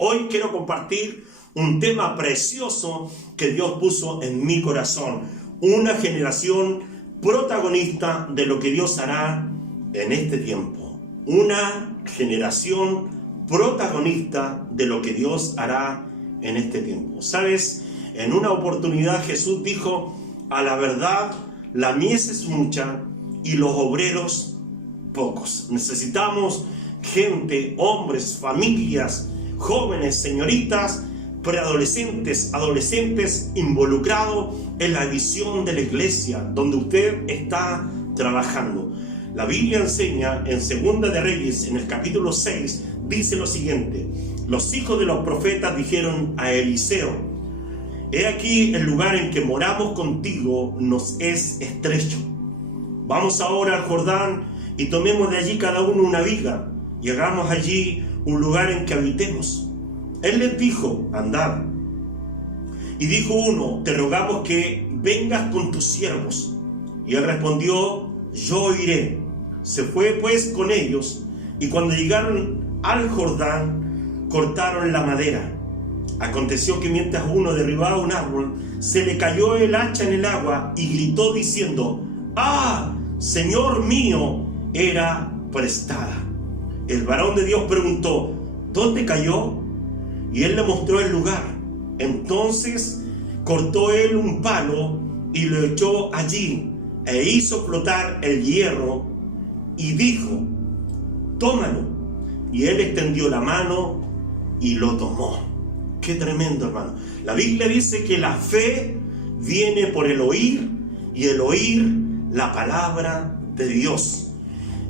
Hoy quiero compartir un tema precioso que Dios puso en mi corazón. Una generación protagonista de lo que Dios hará en este tiempo. Una generación protagonista de lo que Dios hará en este tiempo. ¿Sabes? En una oportunidad Jesús dijo: a la verdad, la mies es mucha y los obreros pocos. Necesitamos gente, hombres, familias, jóvenes, señoritas, preadolescentes, adolescentes involucrados en la visión de la iglesia donde usted está trabajando. La Biblia enseña en Segunda de Reyes, en el capítulo 6, dice lo siguiente: los hijos de los profetas dijeron a Eliseo: he aquí el lugar en que moramos contigo nos es estrecho. Vamos ahora al Jordán y tomemos de allí cada uno una viga y hagamos allí un lugar en que habitemos. Él les dijo: andad. Y dijo uno: te rogamos que vengas con tus siervos. Y él respondió: yo iré. Se fue pues con ellos, y cuando llegaron al Jordán, cortaron la madera. Aconteció que mientras uno derribaba un árbol, se le cayó el hacha en el agua y gritó diciendo: ¡ah, Señor mío, era prestada! El varón de Dios preguntó: ¿dónde cayó? Y él le mostró el lugar. Entonces cortó él un palo y lo echó allí, e hizo flotar el hierro, y dijo: tómalo. Y él extendió la mano y lo tomó. Qué tremendo, hermano. La Biblia dice que la fe viene por el oír, y el oír la palabra de Dios.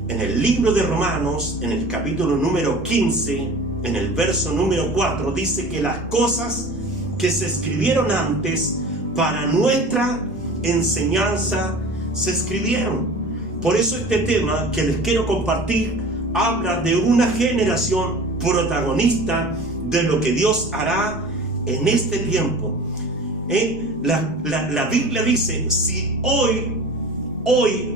En el libro de Romanos, en el capítulo número 15, en el verso número 4, dice que las cosas que se escribieron antes para nuestra enseñanza se escribieron. Por eso este tema que les quiero compartir habla de una generación protagonista de lo que Dios hará en este tiempo. La Biblia dice: si hoy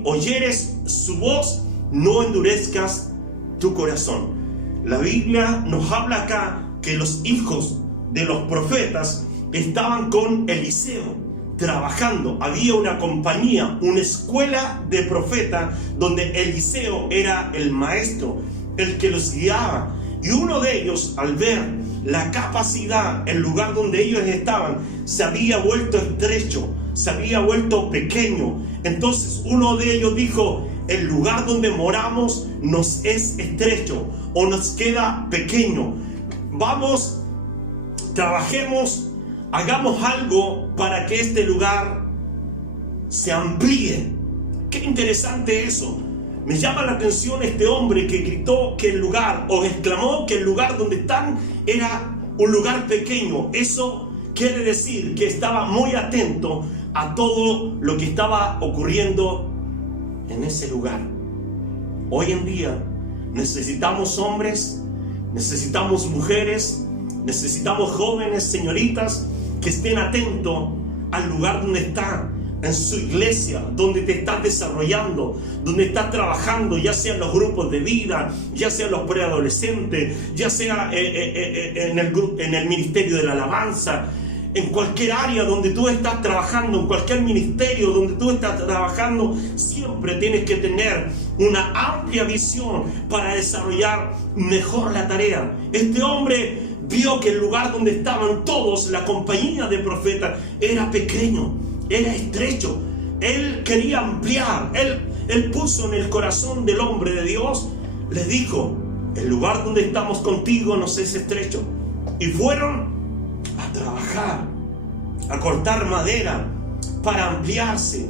oyeres su voz, no endurezcas tu corazón. La Biblia nos habla acá que los hijos de los profetas estaban con Eliseo trabajando. Había una compañía, una escuela de profetas donde Eliseo era el maestro, el que los guiaba. Y uno de ellos, al ver la capacidad, el lugar donde ellos estaban, se había vuelto estrecho, se había vuelto pequeño. Entonces uno de ellos dijo: el lugar donde moramos nos es estrecho o nos queda pequeño. Vamos, trabajemos, hagamos algo para que este lugar se amplíe. Qué interesante eso. Me llama la atención este hombre que gritó que el lugar, o exclamó que el lugar donde están era un lugar pequeño. Eso quiere decir que estaba muy atento a todo lo que estaba ocurriendo en ese lugar. Hoy en día necesitamos hombres, necesitamos mujeres, necesitamos jóvenes, señoritas, que estén atentos al lugar donde están, en su iglesia, donde te estás desarrollando, donde estás trabajando, ya sea en los grupos de vida, ya sea en los preadolescentes, ya sea en el ministerio de la alabanza, en cualquier área donde tú estás trabajando, en cualquier ministerio donde tú estás trabajando, siempre tienes que tener una amplia visión para desarrollar mejor la tarea. Este hombre vio que el lugar donde estaban todos, la compañía de profetas, era pequeño, era estrecho. Él quería ampliar. Él puso en el corazón del hombre de Dios, le dijo: el lugar donde estamos contigo nos es estrecho. Y fueron a trabajar, a cortar madera para ampliarse.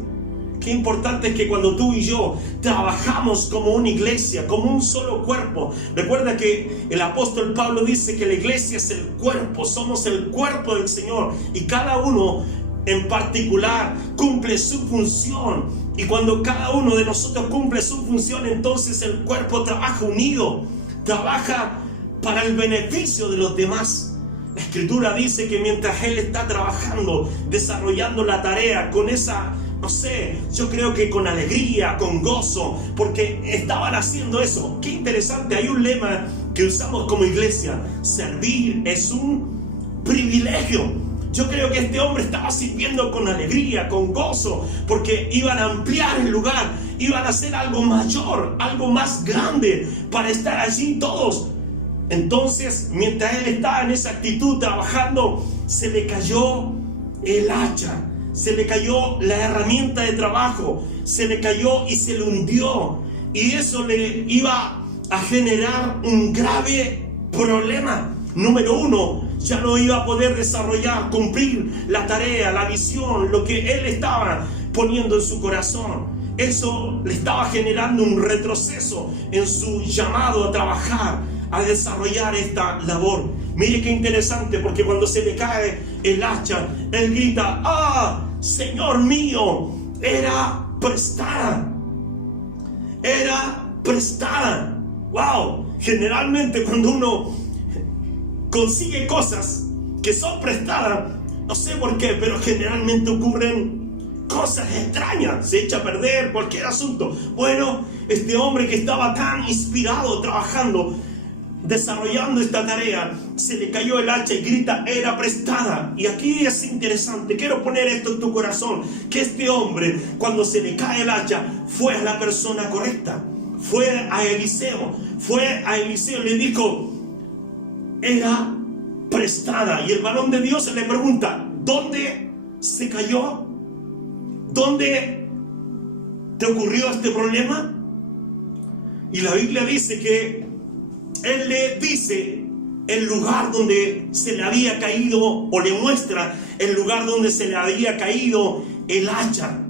Qué importante es que cuando tú y yo trabajamos como una iglesia, como un solo cuerpo. Recuerda que el apóstol Pablo dice que la iglesia es el cuerpo, somos el cuerpo del Señor, y cada uno en particular cumple su función. Y cuando cada uno de nosotros cumple su función, entonces el cuerpo trabaja unido, trabaja para el beneficio de los demás. La Escritura dice que mientras él está trabajando, desarrollando la tarea con esa, no sé, yo creo que con alegría, con gozo, porque estaban haciendo eso. Qué interesante, hay un lema que usamos como iglesia. Servir es un privilegio. Yo creo que este hombre estaba sirviendo con alegría, con gozo, porque iban a ampliar el lugar, iban a hacer algo mayor, algo más grande, para estar allí todos. Entonces, mientras él estaba en esa actitud trabajando, se le cayó el hacha, se le cayó la herramienta de trabajo, se le cayó y se le hundió. Y eso le iba a generar un grave problema. Número uno, ya no iba a poder desarrollar, cumplir la tarea, la visión, lo que él estaba poniendo en su corazón. Eso le estaba generando un retroceso en su llamado a trabajar, a desarrollar esta labor. Mire qué interesante, porque cuando se le cae el hacha, él grita: ¡ah, Señor mío! Era prestada. Era prestada. ¡Wow! Generalmente cuando uno consigue cosas que son prestadas, no sé por qué, pero generalmente ocurren cosas extrañas, se echa a perder cualquier asunto. Bueno, este hombre que estaba tan inspirado trabajando, desarrollando esta tarea, se le cayó el hacha y grita: era prestada. Y aquí es interesante, quiero poner esto en tu corazón, que este hombre, cuando se le cae el hacha, fue a la persona correcta, fue a Eliseo, le dijo: era prestada. Y el varón de Dios le pregunta: ¿dónde se cayó? ¿Dónde te ocurrió este problema? Y la Biblia dice que él le dice el lugar donde se le había caído, o le muestra el lugar donde se le había caído el hacha.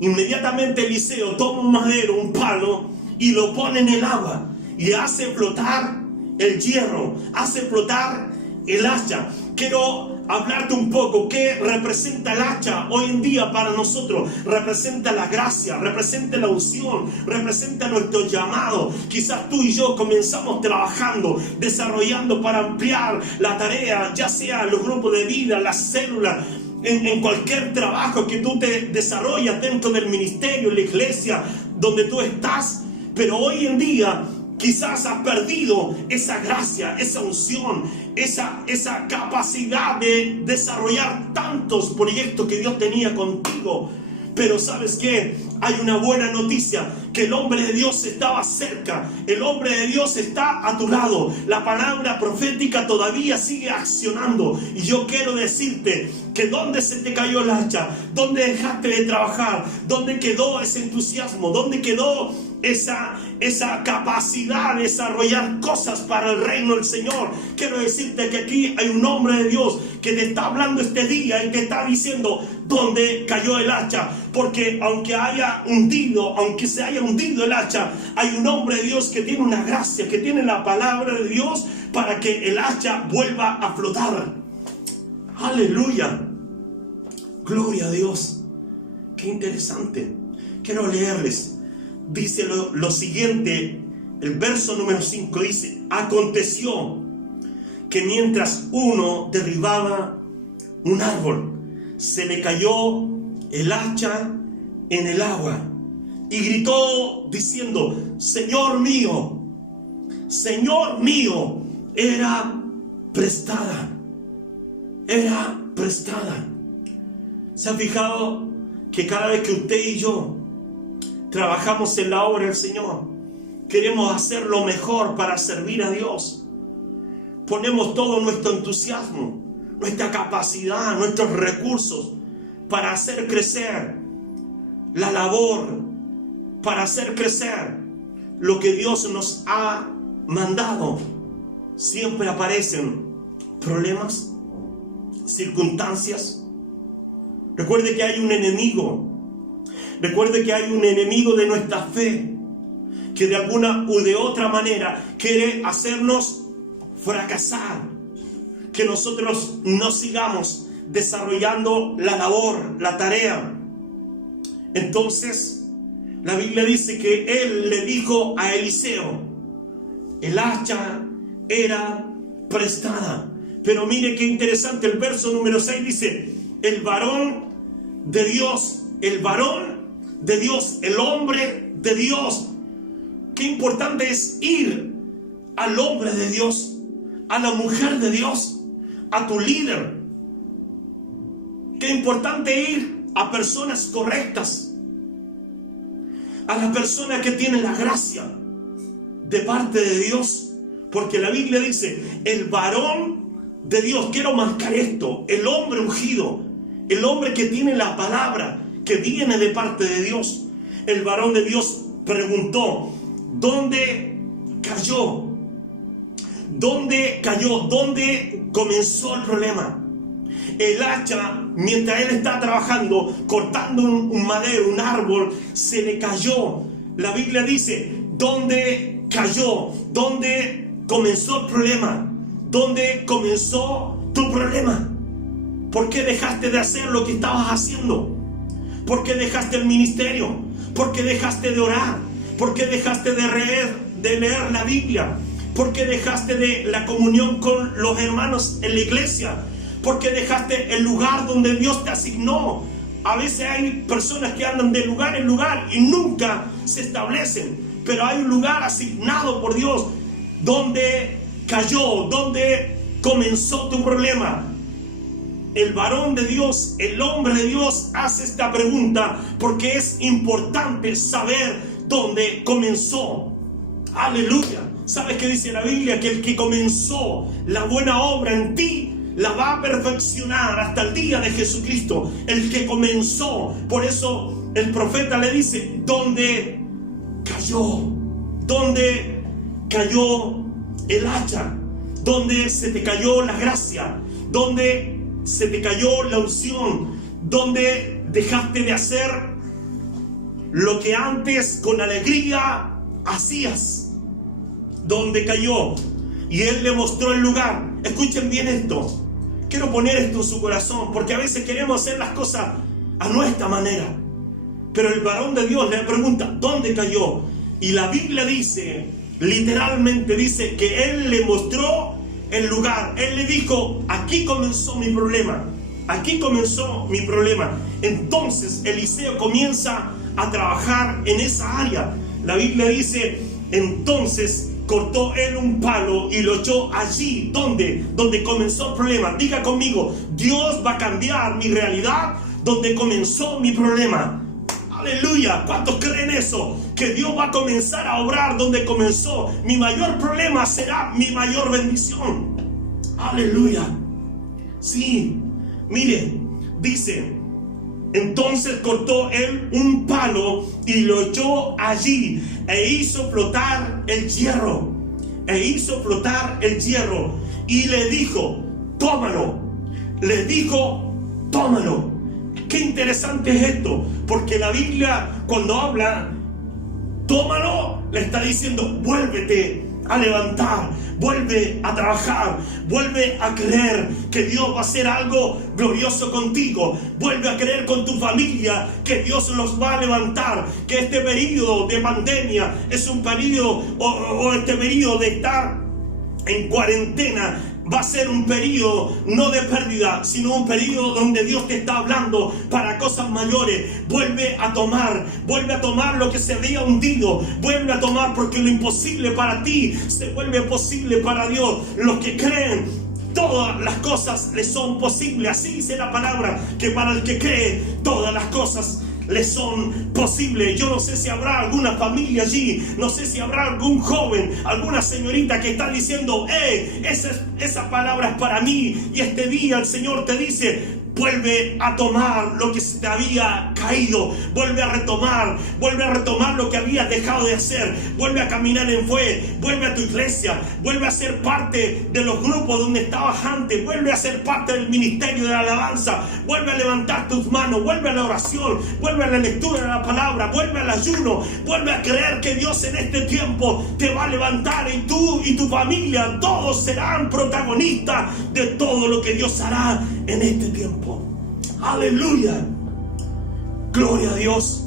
Inmediatamente Eliseo toma un madero, un palo, y lo pone en el agua y hace flotar el hierro, hace flotar el hacha. Quiero hablarte un poco qué representa el hacha hoy en día para nosotros. Representa la gracia, representa la unción, representa nuestro llamado. Quizás tú y yo comenzamos trabajando, desarrollando para ampliar la tarea, ya sea los grupos de vida, las células, en cualquier trabajo que tú te desarrollas dentro del ministerio, la iglesia donde tú estás. Pero hoy en día quizás has perdido esa gracia, esa unción, esa capacidad de desarrollar tantos proyectos que Dios tenía contigo. Pero ¿sabes qué? Hay una buena noticia, que el hombre de Dios estaba cerca, el hombre de Dios está a tu lado. La palabra profética todavía sigue accionando. Y yo quiero decirte que donde se te cayó el hacha, donde dejaste de trabajar, donde quedó ese entusiasmo, donde quedó esa capacidad de desarrollar cosas para el reino del Señor.Quiero decirte que aquí hay un hombre de Dios que te está hablando este día y te está diciendo dónde cayó el hacha. Porque aunque se haya hundido el hacha, hay un hombre de Dios que tiene una gracia, que tiene la palabra de Dios para que el hacha vuelva a flotar. Aleluya. Gloria a Dios. Qué interesante. Quiero leerles. Dice lo siguiente, el verso número 5 dice: aconteció que mientras uno derribaba un árbol, se le cayó el hacha en el agua y gritó diciendo: Señor mío, era prestada. Era prestada. ¿Se ha fijado que cada vez que usted y yo trabajamos en la obra del Señor, queremos hacer lo mejor para servir a Dios? Ponemos todo nuestro entusiasmo, nuestra capacidad, nuestros recursos para hacer crecer la labor, para hacer crecer lo que Dios nos ha mandado. Siempre aparecen problemas, circunstancias. Recuerde que hay un enemigo. Recuerde que hay un enemigo de nuestra fe que de alguna u de otra manera quiere hacernos fracasar, que nosotros no sigamos desarrollando la labor, la tarea. Entonces la Biblia dice que él le dijo a Eliseo: el hacha era prestada. Pero mire qué interesante, el verso número 6 dice: el varón de Dios, el hombre de Dios. Qué importante es ir al hombre de Dios, a la mujer de Dios, a tu líder. Qué importante ir a personas correctas, a las personas que tienen la gracia de parte de Dios, porque la Biblia dice, el varón de Dios, quiero marcar esto, el hombre ungido, el hombre que tiene la palabra que viene de parte de Dios. El varón de Dios preguntó, ¿dónde cayó? ¿Dónde cayó? ¿Dónde comenzó el problema? El hacha, mientras él está trabajando, cortando un madero, un árbol, se le cayó. La Biblia dice, ¿dónde cayó? ¿Dónde comenzó el problema? ¿Dónde comenzó tu problema? ¿Por qué dejaste de hacer lo que estabas haciendo? ¿Por qué dejaste el ministerio? ¿Por qué dejaste de orar? ¿Por qué dejaste de leer la Biblia? ¿Por qué dejaste de la comunión con los hermanos en la iglesia? ¿Por qué dejaste el lugar donde Dios te asignó? A veces hay personas que andan de lugar en lugar y nunca se establecen, pero hay un lugar asignado por Dios. ¿Dónde cayó? ¿Dónde comenzó tu problema? El varón de Dios, el hombre de Dios hace esta pregunta porque es importante saber dónde comenzó. Aleluya. ¿Sabes qué dice la Biblia? Que el que comenzó la buena obra en ti la va a perfeccionar hasta el día de Jesucristo. El que comenzó. Por eso el profeta le dice, ¿dónde cayó? ¿Dónde cayó el hacha? ¿Dónde se te cayó la gracia? ¿Dónde se te cayó la unción? ¿Dónde dejaste de hacer lo que antes con alegría hacías? ¿Dónde cayó? Y él le mostró el lugar. Escuchen bien esto. Quiero poner esto en su corazón, porque a veces queremos hacer las cosas a nuestra manera. Pero el varón de Dios le pregunta, ¿dónde cayó? Y la Biblia dice, literalmente dice que él le mostró el lugar. Él le dijo, aquí comenzó mi problema. Aquí comenzó mi problema. Entonces Eliseo comienza a trabajar en esa área. La Biblia dice, entonces cortó él un palo y lo echó allí donde comenzó el problema. Diga conmigo, Dios va a cambiar mi realidad donde comenzó mi problema. Aleluya. ¿Cuántos creen eso? Que Dios va a comenzar a obrar donde comenzó. Mi mayor problema será mi mayor bendición. Aleluya. Sí. Mire, dice, entonces cortó él un palo y lo echó allí e hizo flotar el hierro. Y le dijo, tómalo. Qué interesante es esto, porque la Biblia cuando habla, tómalo, le está diciendo, vuélvete a levantar, vuelve a trabajar, vuelve a creer que Dios va a hacer algo glorioso contigo, vuelve a creer con tu familia que Dios los va a levantar, que este periodo de pandemia es un periodo o este periodo de estar en cuarentena va a ser un periodo no de pérdida, sino un periodo donde Dios te está hablando para cosas mayores. Vuelve a tomar lo que se había hundido, vuelve a tomar, porque lo imposible para ti se vuelve posible para Dios. Los que creen, todas las cosas les son posibles. Así dice la palabra, que para el que cree, todas las cosas le son posibles. Yo no sé si habrá alguna familia allí, no sé si habrá algún joven, alguna señorita que está diciendo, esa palabra es para mí, y este día el Señor te dice, vuelve a tomar lo que se te había caído, vuelve a retomar lo que habías dejado de hacer, vuelve a caminar en fe, vuelve a tu iglesia, vuelve a ser parte de los grupos donde estabas antes, vuelve a ser parte del ministerio de la alabanza, vuelve a levantar tus manos, vuelve a la oración, vuelve a la lectura de la palabra, vuelve al ayuno, vuelve a creer que Dios en este tiempo te va a levantar, y tú y tu familia, todos serán protagonistas de todo lo que Dios hará en este tiempo. Aleluya. Gloria a Dios.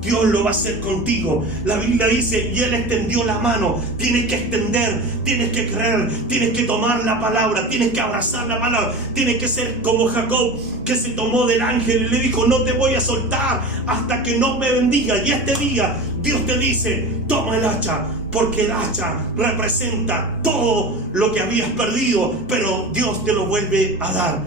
Dios lo va a hacer contigo. La Biblia dice, y Él extendió la mano. Tienes que extender, tienes que creer, tienes que tomar la palabra, tienes que abrazar la palabra, tienes que ser como Jacob, que se tomó del ángel y le dijo, no te voy a soltar hasta que no me bendiga. Y este día Dios te dice, toma el hacha, porque el hacha representa todo lo que habías perdido, pero Dios te lo vuelve a dar.